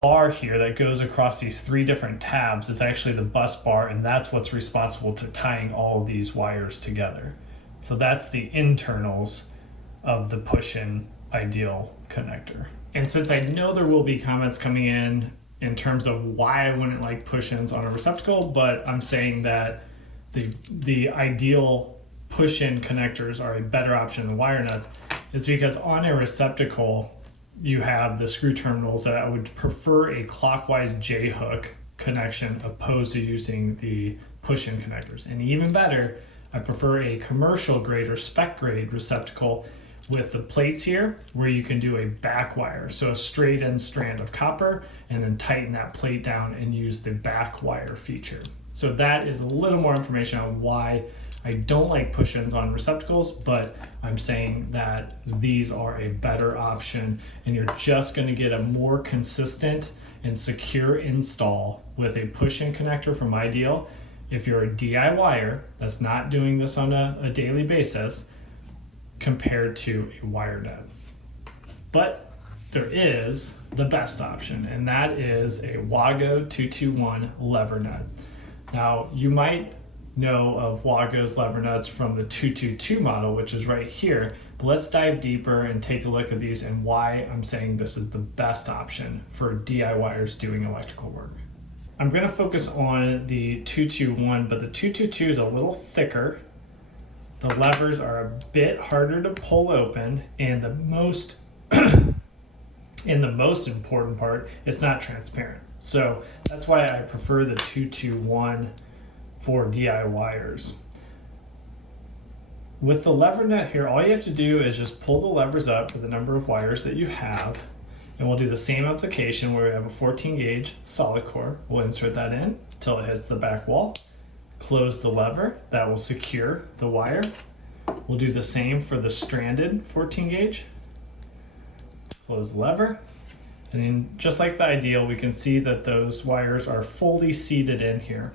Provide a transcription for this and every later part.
bar here that goes across these three different tabs is actually the bus bar, and that's what's responsible to tying all of these wires together. So that's the internals of the push-in ideal connector. And since I know there will be comments coming in terms of why I wouldn't like push-ins on a receptacle, but I'm saying that the ideal push-in connectors are a better option than wire nuts, is because on a receptacle you have the screw terminals that I would prefer a clockwise J-hook connection opposed to using the push-in connectors. And even better, I prefer a commercial grade or spec grade receptacle with the plates here where you can do a back wire. So a straight end strand of copper and then tighten that plate down and use the back wire feature. So that is a little more information on why I don't like push-ins on receptacles, but I'm saying that these are a better option and you're just going to get a more consistent and secure install with a push-in connector from Ideal. If you're a DIYer that's not doing this on a daily basis compared to a wire nut. But there is the best option, and that is a Wago 221 lever nut. Now you might know of Wago's lever nuts from the 222 model, which is right here. But let's dive deeper and take a look at these and why I'm saying this is the best option for DIYers doing electrical work. I'm going to focus on the 221, but the 222 is a little thicker. The levers are a bit harder to pull open, and the most important part, it's not transparent. So that's why I prefer the 221 for DIYers. With the lever nut here, all you have to do is just pull the levers up for the number of wires that you have, and we'll do the same application where we have a 14 gauge solid core. We'll insert that in until it hits the back wall. Close the lever, that will secure the wire. We'll do the same for the stranded 14 gauge. Close the lever, and then just like the Ideal, we can see that those wires are fully seated in here.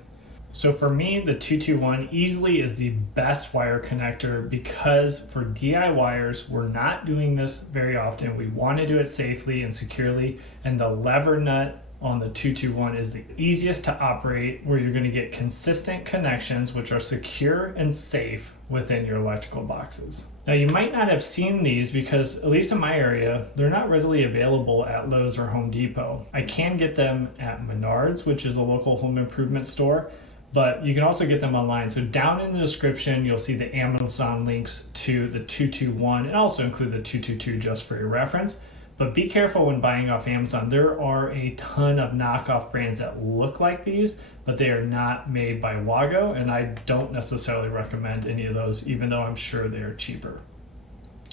So for me, the 221 easily is the best wire connector because for DIYers, we're not doing this very often. We want to do it safely and securely, and the lever nut on the 221 is the easiest to operate, where you're going to get consistent connections which are secure and safe within your electrical boxes. Now you might not have seen these because, at least in my area, they're not readily available at Lowe's or Home Depot. I can get them at Menards, which is a local home improvement store, but you can also get them online. So down in the description, you'll see the Amazon links to the 221 and also include the 222 just for your reference. But be careful when buying off Amazon. There are a ton of knockoff brands that look like these, but they are not made by Wago, and I don't necessarily recommend any of those, even though I'm sure they are cheaper.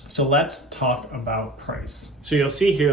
So let's talk about price. So you'll see here